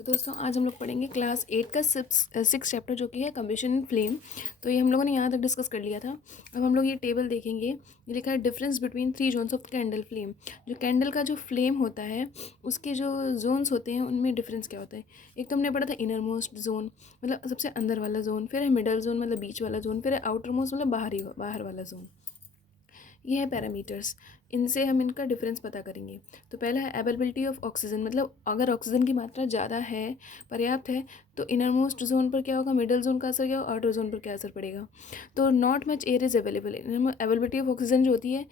तो दोस्तों आज हम लोग पढ़ेंगे क्लास 8 का सिक्स चैप्टर जो कि है कम्बशन इन फ्लेम। तो ये हम लोगों ने यहाँ तक डिस्कस कर लिया था। अब हम लोग ये टेबल देखेंगे। ये लिखा है difference between 3 zones of candle flame. जो कैंडल का जो फ्लेम होता है उसके जो जोन्स होते हैं उनमें डिफरेंस क्या होता है। एक तो हमने पढ़ा था इनर मोस्ट जोन मतलब सबसे अंदर वाला जोन, फिर है मिडल जोन मतलब बीच वाला जोन, फिर है आउटर मोस्ट मतलब बाहर वाला जोन। ये है पैरामीटर्स, इनसे हम इनका डिफरेंस पता करेंगे। तो पहला है अवेलेबिलिटी ऑफ ऑक्सीजन, मतलब अगर ऑक्सीजन की मात्रा ज़्यादा है, पर्याप्त है, तो इनर मोस्ट जोन पर क्या होगा, मिडल जोन का असर क्या होगा, आउटर जोन पर क्या असर पड़ेगा। तो not much air is available. Availability of oxygen जो होती है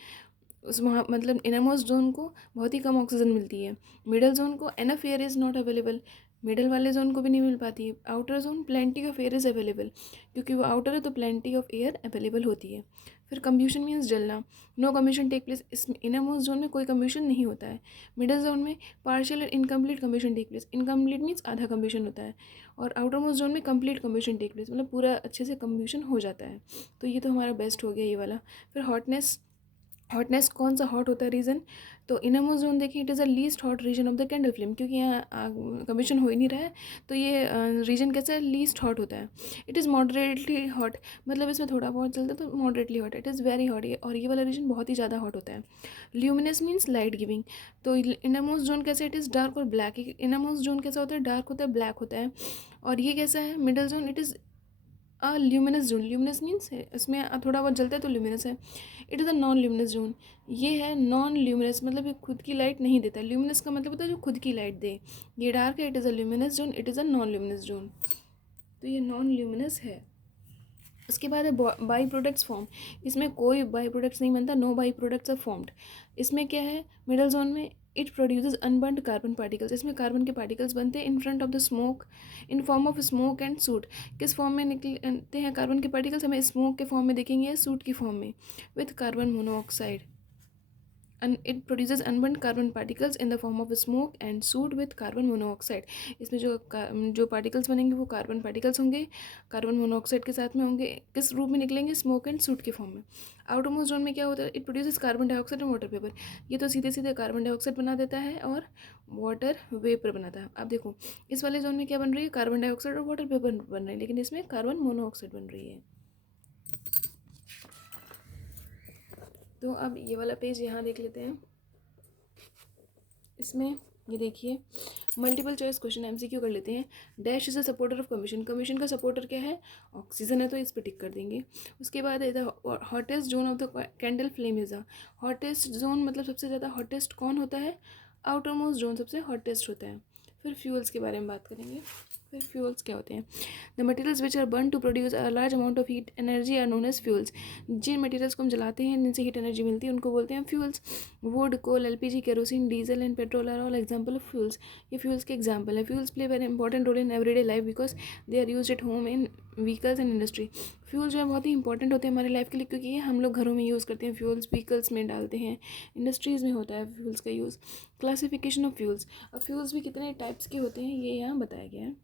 उस वहाँ मतलब इनर मोस्ट जोन को बहुत ही कम ऑक्सीजन मिलती है। मिडल जोन को enough air is not available, middle वाले जोन को भी नहीं मिल पाती है। Outer zone plenty of air is available, क्योंकि वो आउटर है तो प्लेंटी ऑफ एयर अवेलेबल होती है। फिर कम्ब्यूशन मीन्स जलना, नो कम्ब्यूशन टेक प्लेस। इस इनर मोस्ट जोन में कोई कम्ब्यूशन नहीं होता है। मिडल जोन में पार्शियल और incomplete combustion take place, incomplete means आधा कम्ब्यूशन होता है। और आउटर मोस्ट जोन में कंप्लीट कम्ब्यूशन टेक प्लेस, मतलब पूरा अच्छे से कम्ब्यूशन हो जाता है। तो ये तो हमारा बेस्ट हो गया ये वाला। फिर हॉटनेस, हॉटनेस कौन सा हॉट होता है रीज़न, तो इनरमोस्ट जोन देखिए it is the least hot reason of the candle flame, क्योंकि यहाँ कमीशन हो ही नहीं रहा है तो ये रीजन कैसा है, लीस्ट हॉट होता है। इट इज़ मॉडरेटली हॉट, मतलब इसमें थोड़ा बहुत चलता है तो moderately hot. It is very hot, और ये वाला रीजन बहुत ही ज़्यादा हॉट होता है। ल्यूमिनस मीन्स लाइट गिविंग, तो इनरमोस्ट जोन कैसे, इट इज़ डार्क और ब्लैक। इनरमोस्ट जोन कैसा होता है, डार्क होता है, ब्लैक होता है। और ये कैसा है, middle zone, it is luminous zone. Luminous means इसमें थोड़ा बहुत जलता है तो ल्यूमिनस है। It is a non luminous zone, ये है नॉन ल्यूमिनस, मतलब ये खुद की लाइट नहीं देता। ल्यूमिनस का मतलब होता है जो खुद की लाइट दे। ये डार्क है, it is a luminous zone, it is a non luminous zone, तो ये नॉन ल्यूमिनस है। उसके बाद है बाई प्रोडक्ट्स फॉर्म, इसमें कोई बाई प्रोडक्ट्स नहीं बनता, no by products are formed. इसमें क्या है, मिडल जोन में it produces unburned carbon particles, इसमें कार्बन के पार्टिकल्स बनते हैं in front of the smoke in form of smoke and soot. किस फॉर्म में निकलते हैं कार्बन के पार्टिकल्स, हमें स्मोक के फॉर्म में दिखेंगे, सूट की फॉर्म में, with carbon monoxide. and it produces unburned carbon particles in the form of smoke and soot with carbon monoxide। इसमें जो पार्टिकल्स बनेंगे वो कार्बन पार्टिकल्स होंगे, कार्बन मोनोऑक्साइड के साथ में होंगे। किस रूप में निकलेंगे, स्मोक एंड सूट के फॉर्म में। आउटर मोस्ट जोन में क्या होता है, इट प्रोड्यूसेस कार्बन डाइऑक्साइड और वाटर वेपर। ये तो सीधे सीधे कार्बन डाइऑक्साइड बना देता है और वाटर वेपर बनाता है। अब देखो इस वाले जोन में क्या बन रही है, कार्बन डाइऑक्साइड और वाटर वेपर बन रहे हैं, लेकिन इसमें कार्बन मोनोऑक्साइड बन रही है। तो अब ये वाला पेज यहाँ देख लेते हैं। इसमें ये देखिए मल्टीपल चॉइस क्वेश्चन एमसीक्यू कर लेते हैं। Dash is a supporter of commission, commission का सपोर्टर क्या है, ऑक्सीजन है, तो इस पर टिक कर देंगे। उसके बाद है the hottest zone of the candle flame is the, hottest zone मतलब सबसे ज़्यादा हॉटेस्ट कौन होता है, आउटर मोस्ट जोन सबसे हॉटेस्ट होता है। फिर फ्यूल्स के बारे में बात करेंगे। फिर फ्यूल्स क्या होते हैं, the materials which are burn to produce a large amount of heat energy are known as fuels. जिन मटेरियल्स को हम जलाते हैं जिनसे हीट एनर्जी मिलती है उनको बोलते हैं fuels. Wood, coal, LPG, kerosene, diesel and petrol are all example of fuels. ये फ्यूल्स के एग्जाम्पल है। Fuels play very important role in everyday life because they are use at home, in vehicles and industry. Fuel जो है बहुत ही important होते हैं हमारे life के लिए, क्योंकि ये हम लोग घरों में यूज़ करते हैं, फ्यूल्स व्हीकल्स में डालते हैं, इंडस्ट्रीज़ में होता है फ्यूल्स का यूज़। क्लासिफिकेशन ऑफ फ्यूल्स, अब फ्यूल्स भी कितने टाइप्स के होते हैं ये यहाँ बताया गया है।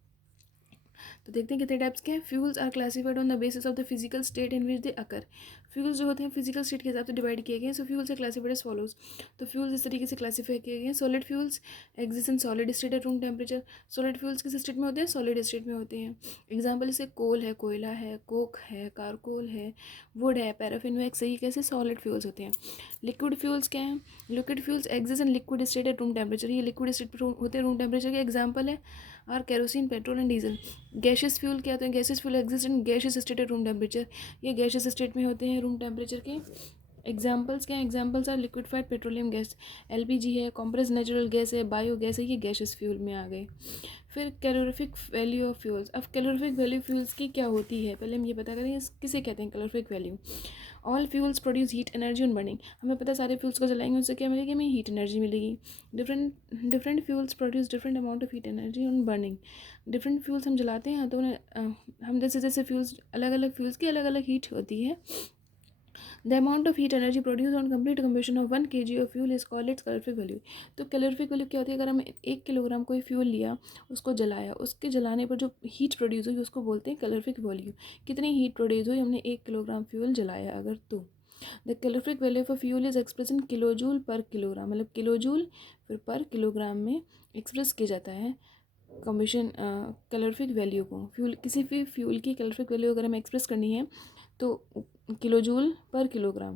तो देखते हैं कितने टाइप्स के हैं। Fuels are classified on the basis of the physical state in which they occur. Fuels जो होते हैं फिजिकल स्टेट के हिसाब से डिवाइड किए गए हैं। So fuels are classified as follows. तो फ्यूल्स इस तरीके से क्लासीफाई किए गए हैं। Solid fuels exist in solid state at room temperature. Solid fuels किस स्टेट में होते हैं, सॉलिड स्टेट में होते हैं। एग्जाम्पल जैसे कोल है, कोयला है, कोक है, कारकोल है, वुड है, पैराफिन वैक्स है, ये कैसे सॉलिड फ्यूल्स होते हैं। लिक्विड फ्यूल्स क्या है, liquid fuels exist in liquid state at room temperature. ये लिक्विड स्टेट पर होते हैं रूम टेम्परेचर के। एग्जाम्पल है और kerosene, petrol and diesel. Gaseous fuel क्या होते हैं, gaseous fuel exist in gaseous state at room temperature. ये गैशियस स्टेट में होते हैं रूम टेम्परेचर के। एग्जाम्पल्स क्या हैं, examples are liquefied petroleum gas, LPG है, कॉम्प्रेस नेचुरल गैस है, बायो गैस है, ये गैशियस फ्यूल में आ गए। फिर कैलोरीफिक वैल्यू ऑफ फ्यूल्स। अब कैलोरीफिक वैल्यू फ्यूल्स की क्या होती है, पहले हम ये पता करें किसे कहते हैं calorific value. All fuels produce heat energy on burning, हमें पता है सारे फ्यूल्स को जलाएंगे उससे क्या मिलेगी, हमें हीट एनर्जी मिलेगी। Different fuels produce different amount of heat energy on burning. Different fuels हम जलाते हैं तो उन्हें हम जैसे जैसे फ्यूल्स अलग अलग फ्यूल्स की अलग अलग हीट होती है। The amount of heat energy produce on complete combustion of 1 kg of fuel is called its calorific value. तो कैलोरीफिक वैल्यू क्या होती है, अगर हम 1 किलोग्राम कोई फ्यूल लिया, उसको जलाया, उसके जलाने पर जो हीट प्रोड्यूस हुई उसको बोलते हैं कैलोरीफिक वैल्यू। कितनी हीट प्रोड्यूस हुई, हमने 1 किलोग्राम फ्यूल जलाया अगर तो। The calorific value for fuel is express in kilojoule पर किलोग्राम, मतलब किलोजूल फिर पर किलोग्राम में एक्सप्रेस किया जाता है। कम्बिशन कैलोरीफिक वैल्यू को, फ्यूल किसी भी फ्यूल की कैलोरीफिक वैल्यू अगर हमें एक्सप्रेस करनी है तो किलोजूल पर किलोग्राम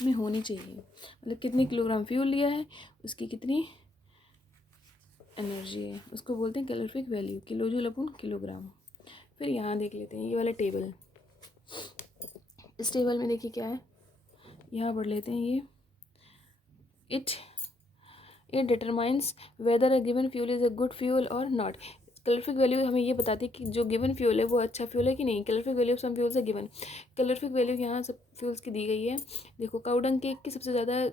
में होनी चाहिए, मतलब कितने किलोग्राम फ्यूल लिया है उसकी कितनी एनर्जी है, उसको बोलते हैं कैलोरीफिक वैल्यू, किलोजूल अपन किलोग्राम। फिर यहाँ देख लेते हैं ये वाला टेबल। इस टेबल में देखिए क्या है, यहाँ पढ़ लेते हैं ये, it determines weather a given fuel is a good fuel और नॉट। कैलोरीफिक वैल्यू हमें ये बताती है कि जो गिवन फ्यूल है वो अच्छा फ्यूल है कि नहीं। कैलोरीफिक वैल्यू सम फ्यूल्स है गिवन। कैलोरीफिक वैल्यू यहाँ सब फ्यूल्स की दी गई है। देखो काउडंग केक की सबसे ज़्यादा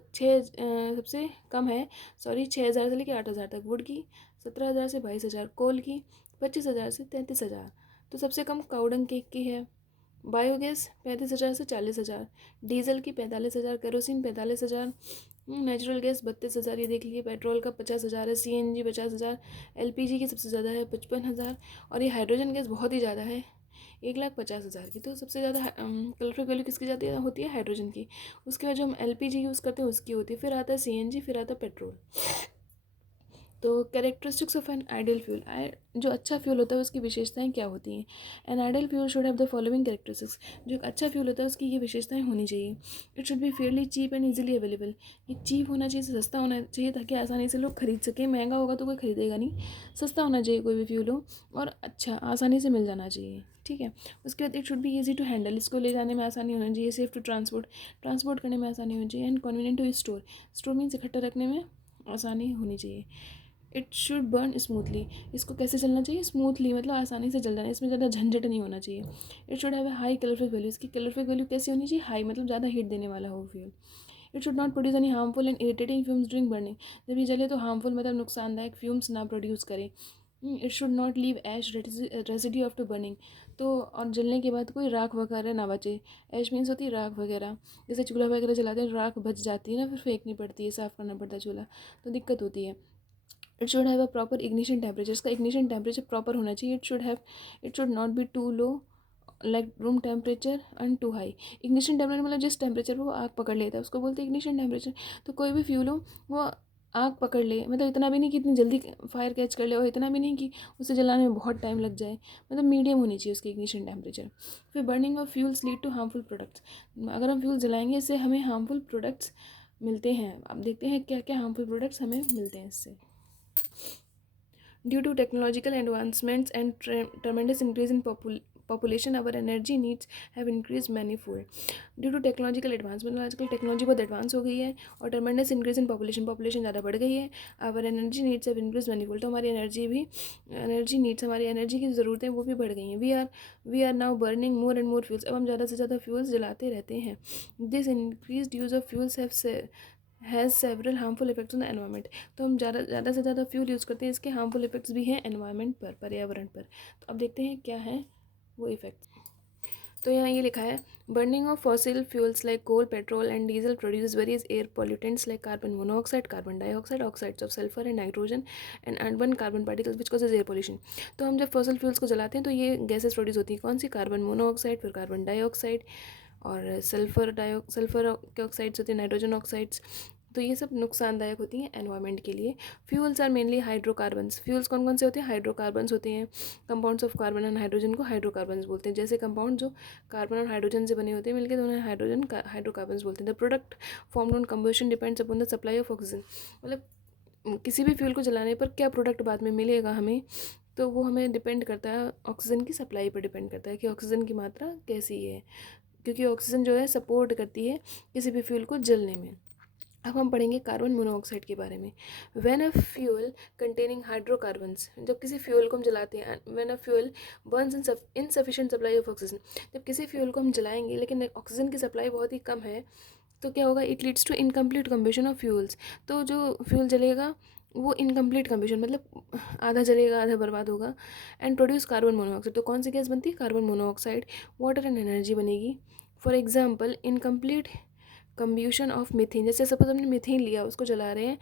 सबसे कम है 6,000 से लेकर 8,000 तक, वुड की 17,000 से 22,000, कोल की 25,000 से 33,000। तो सबसे कम काउडंग केक की है। बायोगैस 35,000 से 40,000, डीजल की 45,000, केरोसिन 45,000, नेचुरल गैस 32,000, ये देख लीजिए। पेट्रोल का 50,000 है, CNG 50,000, LPG की सबसे ज़्यादा है 55,000, और ये हाइड्रोजन गैस बहुत ही ज़्यादा है 1,50,000 की। तो सबसे ज़्यादा कैलोरीफिक वैल्यू किसकी जाती है, होती है हाइड्रोजन की। उसके बाद जो हम LPG यूज़ करते हैं उसकी होती है, फिर आता है CNG, फिर आता है पेट्रोल। तो characteristics of an ideal fuel, जो अच्छा फ्यूल होता है उसकी विशेषताएं क्या होती हैं। An ideal fuel should have the following characteristics, जो एक अच्छा फ्यूल होता है उसकी ये विशेषताएं होनी चाहिए। It should be fairly cheap and easily available, ये चीप होना चाहिए, सस्ता होना चाहिए ताकि आसानी से लोग खरीद सकें। महंगा होगा तो कोई खरीदेगा नहीं, सस्ता होना चाहिए कोई भी फ्यूल हो, और अच्छा आसानी से मिल जाना चाहिए, ठीक है। उसके बाद it should be easy to handle, इसको ले जाने में आसानी होना चाहिए। सेफ टू ट्रांसपोर्ट करने में आसानी होनी चाहिए। And convenient to store means इकट्ठा रखने में आसानी होनी चाहिए। इट शुड बर्न स्मूथली, इसको कैसे चलना चाहिए, स्मूथली मतलब आसानी से जल जाना, इसमें ज़्यादा झंझट नहीं होना चाहिए। It should have a high calorific value, इसकी कैलोरीफिक वैल्यू कैसी होनी चाहिए, हाई मतलब ज़्यादा हीट देने वाला हो fuel. It should not produce any harmful and irritating fumes during burning, जब ये जले तो हार्मफुल मतलब नुकसानदायक फ्यूम्स ना प्रोड्यूस करे। It should not leave ash residue after burning, तो और जलने के बाद कोई राख वगैरह ना बचे। ऐश मीन्स होती है राख वगैरह, जैसे चूल्हा वगैरह जलाते हैं राख बच जाती है ना, फिर फेंकनी पड़ती है, साफ़ करना पड़ता है चूल्हा, तो दिक्कत होती है। It should have a proper ignition temperature, इसका इग्निशन टेम्परेचर प्रॉपर होना चाहिए। It should not be too low like room temperature and too high. Ignition temperature मतलब जिस टेम्परेचर पर वो आग पकड़ लेता है उसको बोलते हैं इग्निशन टेम्परेचर। तो कोई भी फ्यूल हो वो आग पकड़ ले, मतलब इतना भी नहीं कि इतनी जल्दी फायर कैच कर ले, और इतना भी नहीं कि उसे जलाने में बहुत टाइम लग जाए, मतलब मीडियम होनी चाहिए उसकी इग्निशन टेम्परेचर। फिर burning of fuels lead to harmful products, अगर हम फ्यूल जलाएंगे इससे हमें हार्मफुल प्रोडक्ट्स मिलते हैं। अब देखते हैं क्या क्या हार्मफुल प्रोडक्ट्स हमें मिलते हैं इससे। Due to technological advancements and tremendous increase in population, our energy needs have increased manifold. Due to technological advancement, आजकल टेक्नोलॉजी बहुत एडवांस हो गई है, और tremendous increase in population ज़्यादा बढ़ गई है। our energy needs have increased manifold, तो हमारी एनर्जी नीड्स, हमारी एनर्जी की ज़रूरतें वो भी बढ़ गई हैं। We are now burning more and more fuels, अब हम ज़्यादा से ज़्यादा फ्यूल्स जलाते रहते हैं। This increase use of fuels has several harmful effects on the environment, तो हम ज़्यादा से ज़्यादा फ्यूल यूज़ करते हैं, इसके हार्मफुल इफेक्ट्स भी हैं एनवायरनमेंट पर, पर्यावरण पर। तो अब देखते हैं क्या है वो इफेक्ट्स। तो यहाँ ये लिखा है, burning of fossil fuels like coal, petrol and diesel produce various air pollutants like carbon monoxide, carbon dioxide, oxides of sulphur and nitrogen and unburn carbon particles which causes air pollution. तो हम जब fossil fuels को जलाते हैं तो ये gases produce होती हैं, कौन सी, कार्बन मोनोऑक्साइड, फिर कार्बन डाइऑक्साइड, और सल्फर के ऑक्साइड्स होते हैं, नाइट्रोजन ऑक्साइड्स। तो ये सब नुकसानदायक होती हैं एनवायरनमेंट के लिए। Fuels are mainly hydrocarbons, fuels कौन कौन से होते हैं, हाइड्रोकार्बन्स होते हैं। Compounds of carbon and hydrogen को हाइड्रोकार्बन्स बोलते हैं, जैसे कंपाउंड जो कार्बन और हाइड्रोजन से बने होते हैं मिलकर तो उन्हें हाइड्रोकार्बन्स बोलते हैं। The product formed on combustion depends upon the supply of oxygen, मतलब किसी भी फ्यूल को जलाने पर क्या प्रोडक्ट बाद में मिलेगा हमें, तो वो हमें डिपेंड करता है, ऑक्सीजन की सप्लाई पर डिपेंड करता है कि ऑक्सीजन की मात्रा कैसी है, क्योंकि ऑक्सीजन जो है सपोर्ट करती है किसी भी फ्यूल को जलने में। अब हम पढ़ेंगे कार्बन मोनोऑक्साइड के बारे में। When a fuel containing hydrocarbons, जब किसी फ्यूल को हम जलाते हैं, when a fuel Burns insufficient supply of oxygen, जब किसी फ्यूल को हम जलाएंगे लेकिन ऑक्सीजन की सप्लाई बहुत ही कम है, तो क्या होगा, it leads to incomplete combustion of fuels. तो जो फ्यूल जलेगा वो इनकम्प्लीट कम्बशन मतलब आधा जलेगा आधा बर्बाद होगा। एंड प्रोड्यूस कार्बन मोनोऑक्साइड, तो कौन सी गैस बनती है, carbon monoxide. Water and energy बनेगी। For example incomplete combustion of methane, जैसे सपोज हमने मीथेन लिया उसको जला रहे हैं,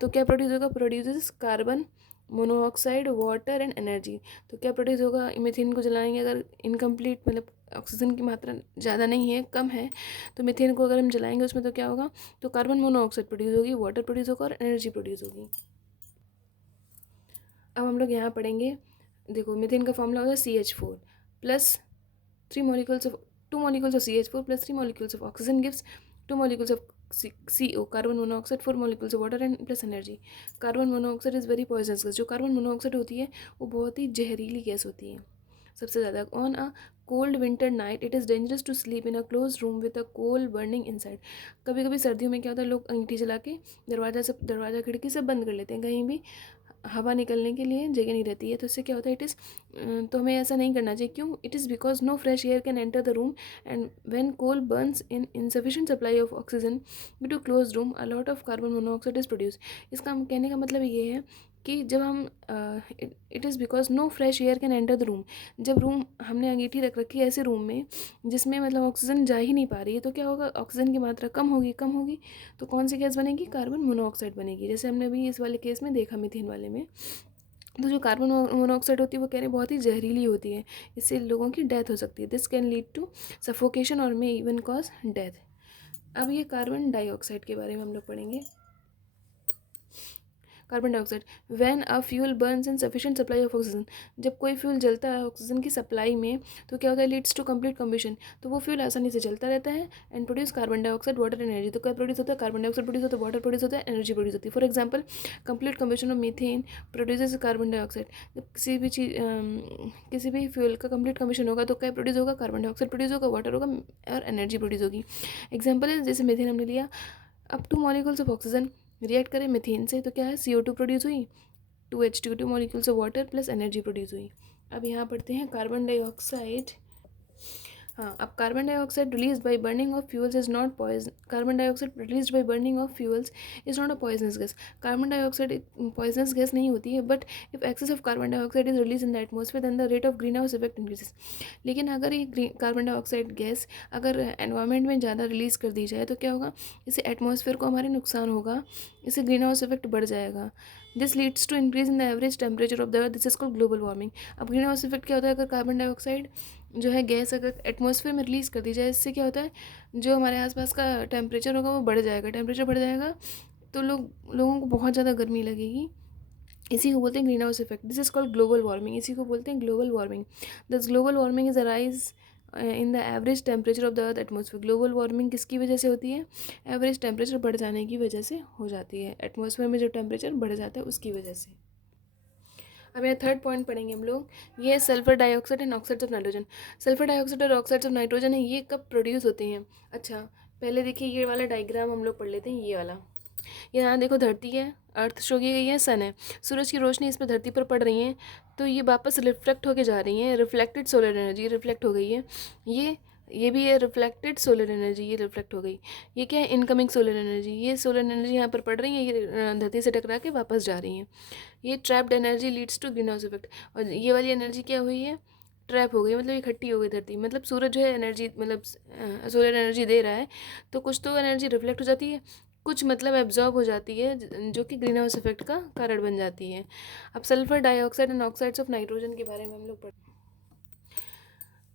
तो क्या प्रोड्यूस होगा, produces carbon monoxide, water and energy. तो क्या प्रोड्यूस होगा, मीथेन को जलाएंगे अगर इनकम्प्लीट मतलब ऑक्सीजन की मात्रा ज़्यादा नहीं है, कम है, तो मीथेन को अगर हम जलाएंगे उसमें तो क्या होगा, तो कार्बन मोनोऑक्साइड प्रोड्यूस होगी, वाटर प्रोड्यूस होगा और एनर्जी प्रोड्यूस होगी। अब हम लोग यहाँ पढ़ेंगे, देखो मीथेन का फॉर्मूला होता है CH4 plus 3 molecules of 2 molecules of CH4 plus 3 molecules of oxygen gives 2 molecules of CO, carbon monoxide, 4 molecules of water and plus energy. Carbon monoxide is very poisonous gas. जो carbon monoxide होती है वो बहुत ही जहरीली gas होती है सबसे ज़्यादा। On a cold winter night it is dangerous to sleep in a close room with a coal burning inside. कभी कभी सर्दियों में क्या होता है, लोग अंगीठी जला के दरवाज़ा खिड़की सब बंद कर लेते हैं, कहीं भी हवा निकलने के लिए जगह नहीं रहती है। तो इससे क्या होता है, तो हमें ऐसा नहीं करना चाहिए। क्यों? It is because no fresh air can enter the room and when coal burns in insufficient supply of oxygen due to close room a lot of carbon monoxide is produce. इसका कहने का मतलब ये है कि जब हम it is because no fresh air can enter the room, जब रूम हमने अंगीठी रख रखी है ऐसे रूम में जिसमें मतलब ऑक्सीजन जा ही नहीं पा रही है, तो क्या होगा, ऑक्सीजन की मात्रा कम होगी तो कौन सी गैस बनेगी? कार्बन मोनोऑक्साइड बनेगी। जैसे हमने अभी इस वाले केस में देखा मीथेन वाले में। तो जो कार्बन मोनोऑक्साइड होती है वो कह रहे बहुत ही जहरीली होती है, इससे लोगों की डेथ हो सकती है। This can lead to suffocation और मे इवन कॉज डेथ। अब ये कार्बन डाइऑक्साइड के बारे में हम लोग पढ़ेंगे। Carbon dioxide, when a fuel Burns in sufficient supply of oxygen, जब कोई फ्यूल जलता है ऑक्सीजन की सप्लाई में तो क्या होता है, लीड्स टू कंप्लीट कम्बशन, तो वो फ्यूल आसानी से जलता रहता है and produce carbon dioxide water energy. तो क्या प्रोड्यूस होता है? कार्बन डाइऑक्साइड प्रोड्यूस होता है, वाटर प्रोड्यूस होता है, एनर्जी प्रोड्यूस होती है। For example complete combustion of methane produces carbon dioxide. जब किसी भी फ्यूल का कंप्लीट कम्बशन होगा तो क्या प्रोड्यूस होगा? कार्बन डाइऑक्साइड प्रोड्यूस होगा, वाटर होगा और एनर्जी प्रोड्यूस होगी। एग्जाम्पल है जैसे मीथेन हमने लिया, अब 2 मॉलिक्यूल्स ऑफ ऑक्सीजन रिएक्ट करें मीथेन से तो क्या है, CO2 प्रोड्यूस हुई, 2H2 molecules of water plus energy produce हुई। अब यहाँ पढ़ते हैं कार्बन डाइऑक्साइड। हाँ, अब carbon dioxide release by burning of fuels is not poison. Carbon dioxide release by burning of fuels is not a poisonous gas. Carbon dioxide एक poisonous gas नहीं होती है, but if excess of carbon dioxide is release in the atmosphere then the rate of greenhouse effect increases. लेकिन अगर ये carbon dioxide gas अगर environment में ज़्यादा रिलीज कर दी जाए तो क्या होगा, इससे एटमॉस्फेयर को हमारे नुकसान होगा, इससे ग्रीन हाउस इफेक्ट बढ़ जाएगा। This leads to increase in the average temperature of the earth, this is called global warming. अब ग्रीन हाउस इफेक्ट क्या होता है, अगर कार्बन डाइऑक्साइड जो है गैस अगर एटमॉस्फेयर में रिलीज़ कर दी जाए, इससे क्या होता है, जो हमारे आसपास का टेम्परेचर होगा वो बढ़ जाएगा। टेम्परेचर बढ़ जाएगा तो लोगों को बहुत ज़्यादा गर्मी लगेगी। इसी को बोलते हैं green house effect. This is called global warming, इसी को बोलते हैं global warming. This global warming is a rise in the average temperature of the earth atmosphere. Global warming किसकी वजह से होती है? एवरेज टेम्परेचर बढ़ जाने की वजह से हो जाती है। एटमॉस्फेयर में जो टेम्परेचर बढ़ जाता है उसकी वजह से। अब यहाँ थर्ड पॉइंट पढ़ेंगे हम लोग, ये sulphur dioxide and oxides of nitrogen. Sulphur dioxide और ऑक्साइड्स ऑफ नाइट्रोजन है, ये कब प्रोड्यूस होते हैं? अच्छा, पहले देखिए ये वाला डायग्राम हम लोग पढ़ लेते हैं। ये वाला, यहाँ देखो धरती है, अर्थ शो की गई है, सन है, सूरज की रोशनी इस पर धरती पर पड़ रही है तो ये वापस रिफ्लेक्ट होके जा रही है, रिफ्लेक्टेड सोलर एनर्जी रिफ्लेक्ट हो गई है। ये भी है रिफ्लेक्टेड सोलर एनर्जी, ये रिफ्लेक्ट हो गई। ये क्या है? इनकमिंग सोलर एनर्जी, ये सोलर एनर्जी यहाँ पर पड़ रही है, ये धरती से टकरा के वापस जा रही है। ये trapped energy leads to greenhouse effect. और ये वाली एनर्जी क्या हुई है? ट्रैप हो गई, मतलब इकट्ठी हो गई धरती। मतलब सूरज जो है एनर्जी, मतलब सोलर एनर्जी दे रहा है तो कुछ तो एनर्जी रिफ्लेक्ट हो जाती है, कुछ मतलब एब्जॉर्ब हो जाती है, जो कि ग्रीन हाउस इफेक्ट का कारण बन जाती है। अब sulphur dioxide and oxides of nitrogen के बारे में हम लोग पढ़,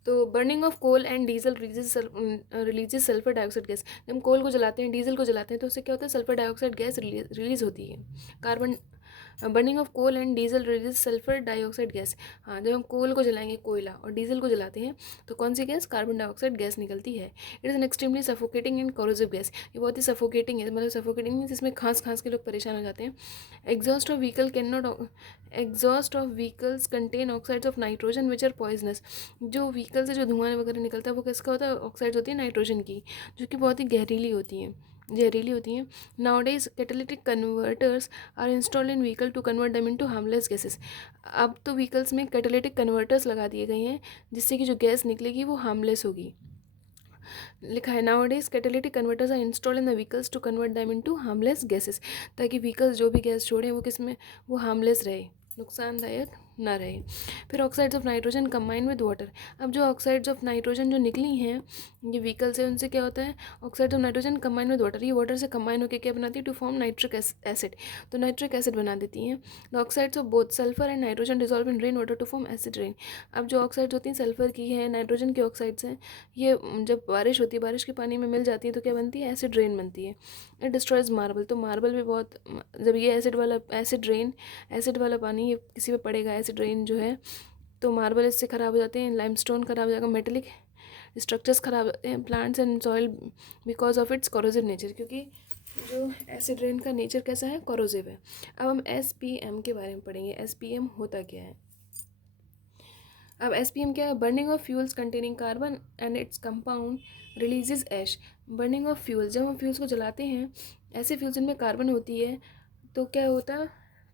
तो burning of coal and diesel releases sulphur dioxide gas. जब हम कोल को जलाते हैं, डीजल को जलाते हैं तो उससे क्या होता है, सल्फर डाइऑक्साइड गैस रिलीज होती है। Carbon burning of coal and diesel release sulphur dioxide gas. हाँ, जब हम कोल को जलाएंगे, कोयला और डीजल को जलाते हैं तो कौन सी गैस? कार्बन डाइऑक्साइड गैस निकलती है। It is an extremely suffocating and corrosive gas. ये बहुत ही सफोकेटिंग है, मतलब सफोकेटिंग मीन्स इसमें खांस खांस के लोग परेशान हो जाते हैं। Exhaust of vehicle can not exhaust of vehicles contain oxides of nitrogen which are poisonous. जो व्हीकल से जो धुआं वगैरह निकलता है वो किसका होता है? ऑक्साइड्स होती है नाइट्रोजन की, जो कि बहुत ही जहरीली होती हैं। Nowadays catalytic converters are installed in vehicle to convert them into harmless gases. अब तो व्हीकल्स में कैटालिटिक कन्वर्टर्स लगा दिए गए हैं जिससे कि जो गैस निकलेगी वो हार्मलेस होगी। लिखा है nowadays catalytic converters are installed in the vehicles to convert them into harmless gases, ताकि व्हीकल्स जो भी गैस छोड़े वो किसमें, वो हार्मलेस रहे, नुकसानदायक ना रहे। फिर oxides of nitrogen combine with water. अब जो ऑक्साइड्स ऑफ नाइट्रोजन जो निकली हैं ये व्हीकल से, उनसे क्या होता है, oxides of nitrogen combine with water, ये वाटर से कंबाइन होकर क्या बनाती है? टू फॉर्म नाइट्रिक एसिड, तो नाइट्रिक एसिड बना देती हैं। The oxides of both sulphur and nitrogen dissolve in rain water to form acid rain. अब जो ऑक्साइड्स होती हैं सल्फर की है, नाइट्रोजन की ऑक्साइड्स हैं, ये जब बारिश होती है, बारिश के पानी में मिल जाती है तो क्या बनती है? एसिड रेन बनती है। इट डिस्ट्रॉयज मार्बल, तो मार्बल भी बहुत, जब ये एसिड वाला पानी नहीं ये किसी पे पड़ेगा एसिड रेन जो है, तो मार्बल इससे ख़राब हो जाते हैं, लाइमस्टोन ख़राब हो जाएगा, मेटेलिक स्ट्रक्चर्स ख़राब होते हैं, plants and soil because of its corrosive nature, क्योंकि जो एसिड रेन का नेचर कैसा है, कोरोसिव है। अब हम SPM के बारे में पढ़ेंगे। SPM होता क्या है। अब SPM क्या है, burning of fuels containing carbon and its compound releases ash. Burning of fuels, जब हम फ्यूल्स को जलाते हैं, ऐसे फ्यूल्स जिनमें कार्बन होती है, तो क्या होता है,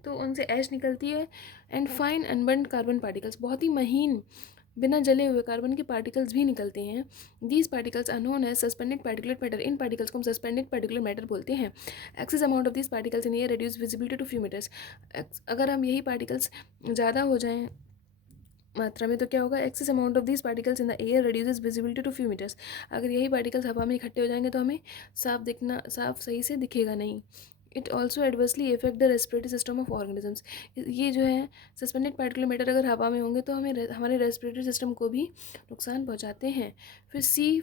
तो उनसे ऐश निकलती है and fine unburn carbon particles, बहुत ही महीन बिना जले हुए कार्बन के पार्टिकल्स भी निकलते हैं। These particles are known as suspended particulate matter. इन पार्टिकल्स को हम सस्पेंडेड पार्टिकुलर मैटर बोलते हैं। Excess amount of these particles in air reduce visibility to few metres. अगर हम यही पार्टिकल्स ज़्यादा हो जाएं मात्रा में तो क्या होगा, excess amount of these particles in the air reduces visibility to few metres. अगर यही पार्टिकल्स हवा में इकट्ठे हो जाएंगे तो हमें साफ सही से दिखेगा नहीं। It also adversely effect the respiratory system of organisms. ये जो है सस्पेंडेड पार्टिकुलर मैटर अगर हवा में होंगे तो हमें हमारे रेस्पिरेटरी सिस्टम को भी नुकसान पहुंचाते हैं। फिर सी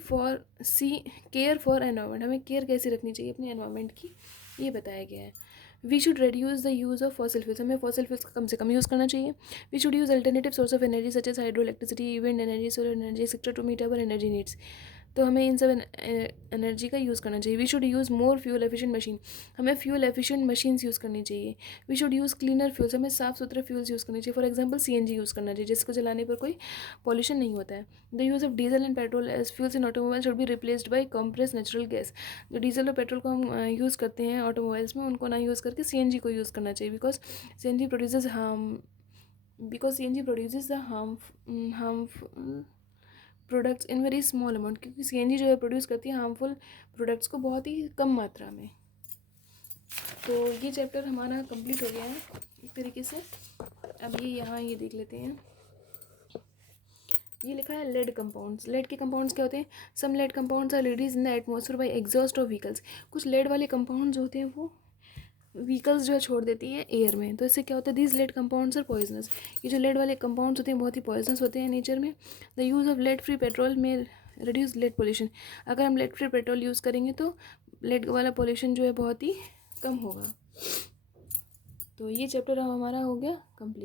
केयर फॉर एनवायरमेंट, हमें केयर कैसे रखनी चाहिए अपने एनवायरमेंट की, ये बताया गया है। We should reduce the use of fossil fuels, हमें फॉसिल फ्यूल्स का कम से कम यूज़ करना चाहिए। We should use alternative source of energy such as hydro electricity, wind energy, solar energy etcetera to meet our energy needs. तो हमें इन सब एनर्जी का यूज़ करना चाहिए। We should use more fuel efficient machine, हमें फ्यूल एफिशिएंट मशीन्स यूज़ करनी चाहिए। We should use cleaner fuels, हमें साफ़ सुथरे फ्यूल्स यूज़ करने चाहिए। फॉर एग्जांपल CNG यूज़ करना चाहिए, जिसको जलाने पर कोई पॉल्यूशन नहीं होता है। The use of diesel and petrol as fuels in automobile should be replaced by compress natural gas. जो डीजल और पेट्रोल को हम यूज़ करते हैं ऑटोमोबाइल्स में, उनको ना यूज़ करके CNG को यूज़ करना चाहिए, because CNG produces the harmful products in very small amount, क्योंकि CNG जो है प्रोड्यूस करती है हार्मफुल प्रोडक्ट्स को बहुत ही कम मात्रा में। तो ये चैप्टर हमारा कंप्लीट हो गया है एक तरीके से। अब ये देख लेते हैं। ये लिखा है लेड कंपाउंड्स। लेड के कंपाउंड्स क्या होते हैं, some lead compounds are release in the atmosphere by exhaust of vehicles. कुछ लेड वाले कंपाउंड्स होते हैं वो व्हीकल्स जो है छोड़ देती हैं एयर में, तो इससे क्या होता है, these lead compounds are poisonous. ये जो लेड वाले कंपाउंड्स होते हैं बहुत ही पॉइजनस होते हैं नेचर में। The use of lead free petrol में रिड्यूस लेड पोल्यूशन। अगर हम लेड फ्री पेट्रोल यूज़ करेंगे तो लेड वाला पोल्यूशन जो है बहुत ही कम होगा। तो ये चैप्टर हमारा हो गया कंप्लीट।